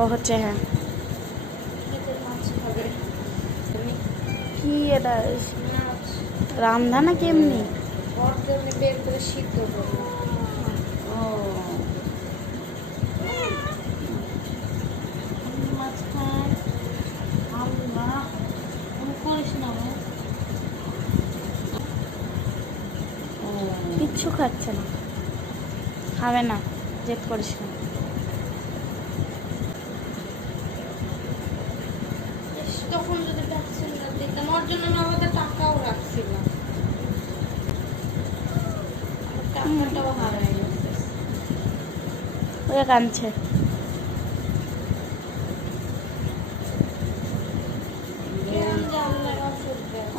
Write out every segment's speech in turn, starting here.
ও হচ্ছে হ্যাঁ কি এটা রামধা না কেমনি বের করে সিদ্ধ করবো। ও মাছ খায় আল্লাহ করিস না কিচ্ছু খাচ্ছে না, খাবে না, জেদ করিস না। তখন যদি ভ্যাকসিনটা দিতাম ওর জন্য না আমাদের টাকাও রাখছিলাম, টাকাটাও হারাই গেছে। ওই কাঁদছে।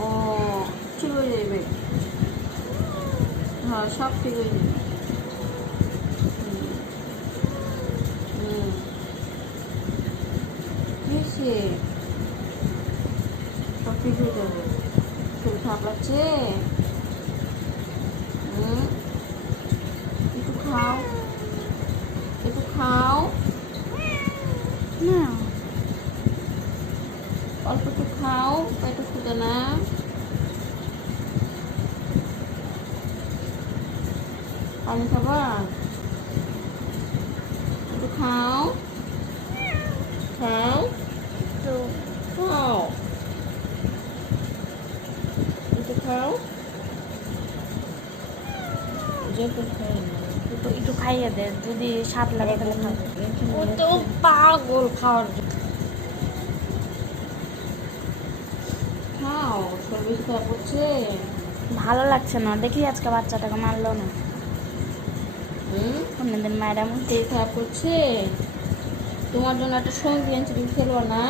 ও ঠিক হয়ে যাবে, হ্যাঁ সব ঠিক হয়ে যাবে। সব ঠিক হয়ে যাবে। শরীর খারাপ লাগছে, একটু খাও, একটু খাও না অল্প একটু খাও, পেটে ফুটে না। পানি খাবা, একটু খাও, খাও তো খাও, একটু খাও, যত খাই না একটু খাইয়ে দে, যদি স্বাদ লাগে তাহলে খাবে। ও তো পাগল খাওয়ার জন্য। খাও, শরীর খারাপ হচ্ছে। ভালো লাগছে না, দেখি আজকে বাচ্চাটাকে মারলো না। অন্যদিন ম্যাডাম শরীর খারাপ করছে, তোমার জন্য একটা সঙ্গী আনছি, তুমি খেলো না।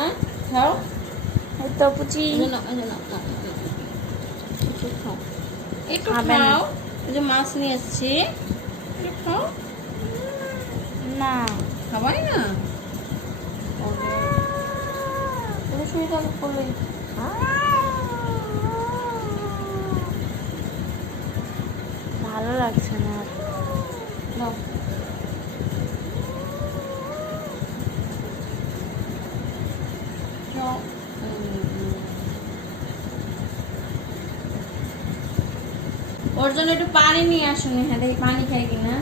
খাও, এই তো পুচি একটু খাও, একটু খাবে না। খাও। এই যে মাছ নিয়ে এসছি, একটু খাও। না খাবাই না, তুমি শরীর খারাপ করলে ভালো লাগছে না আর। নাও। নাও। ওর জন্য একটু পানি নিয়ে আসুন, হ্যাঁ দেখি পানি খাই কিনা।